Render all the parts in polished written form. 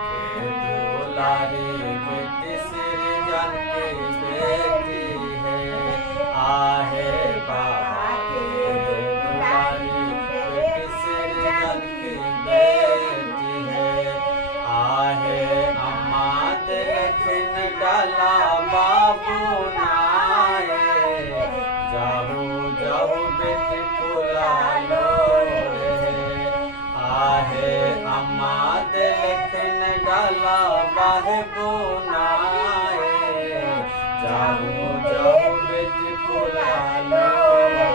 के दुलारी बेटी सृजन की बेटी है। आहे बाबा के दुलारी बेटी सृजन की बेटी है। आहे अम्मा देखन डाला बाबू नाए। जाहू जाहू बेटी पुला लो रे। आहे अम्मा देखन डाला बाबू नाए। जाहू जाहू बेटी पुला लो रे।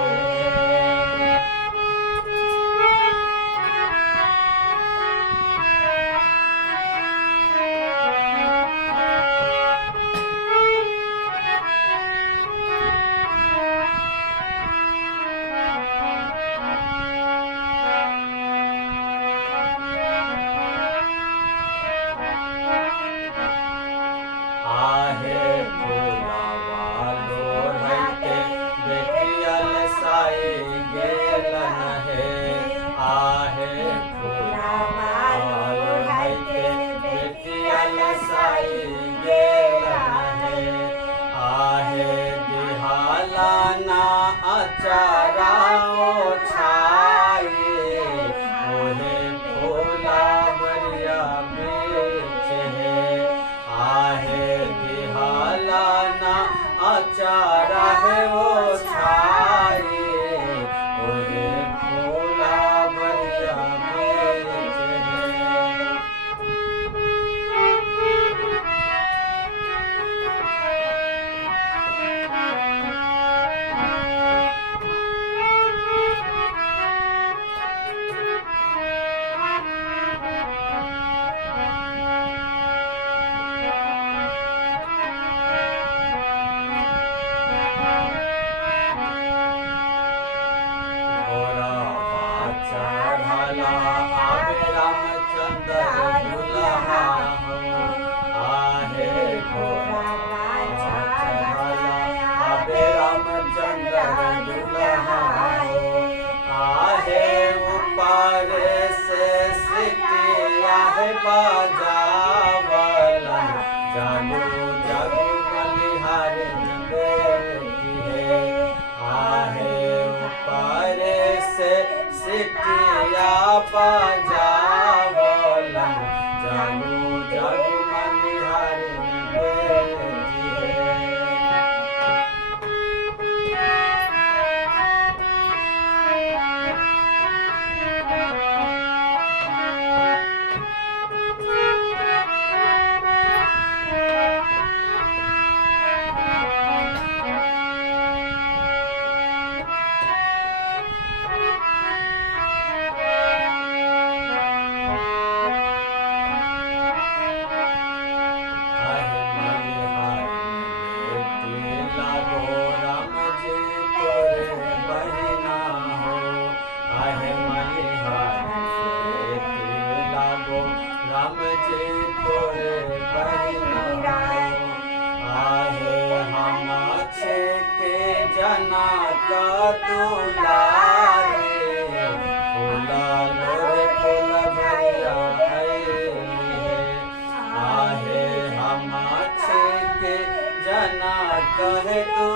आहे फूलावा लोढ़ते बेटियल साए गेलन है। आहे फूलावा लोढ़ते बेटियल साए गेलन है। आहे दिहाला ना अचारा छाए। ओहे फूला बरिया बेच है। आहे दिहाला ना अचारा है वो छाए। ओहे फूला बरिया बेच है। घोड़ा चढ़ला आवे रामचंद्र दुल्हा हो। आहे घोड़ा चढ़ला आवे रामचंद्र दुल्हा हो। आहे ऊपर से सिटिया है बजावला। जागो जागो बलिहार बेटी है। आहे ऊपर से सिटिया बजावला। जागो जागो बलिहार बेटी है। आहे मलिहार बेटी लागो राम जी तोरे बहिना हो। आहे मलिहार बेटी लागो राम जी तोरे बहिना हो। आहे हम छे के जना का दुलारे। फूला लोरे फूल भरिया है। आहे हम छे के जना कहे तो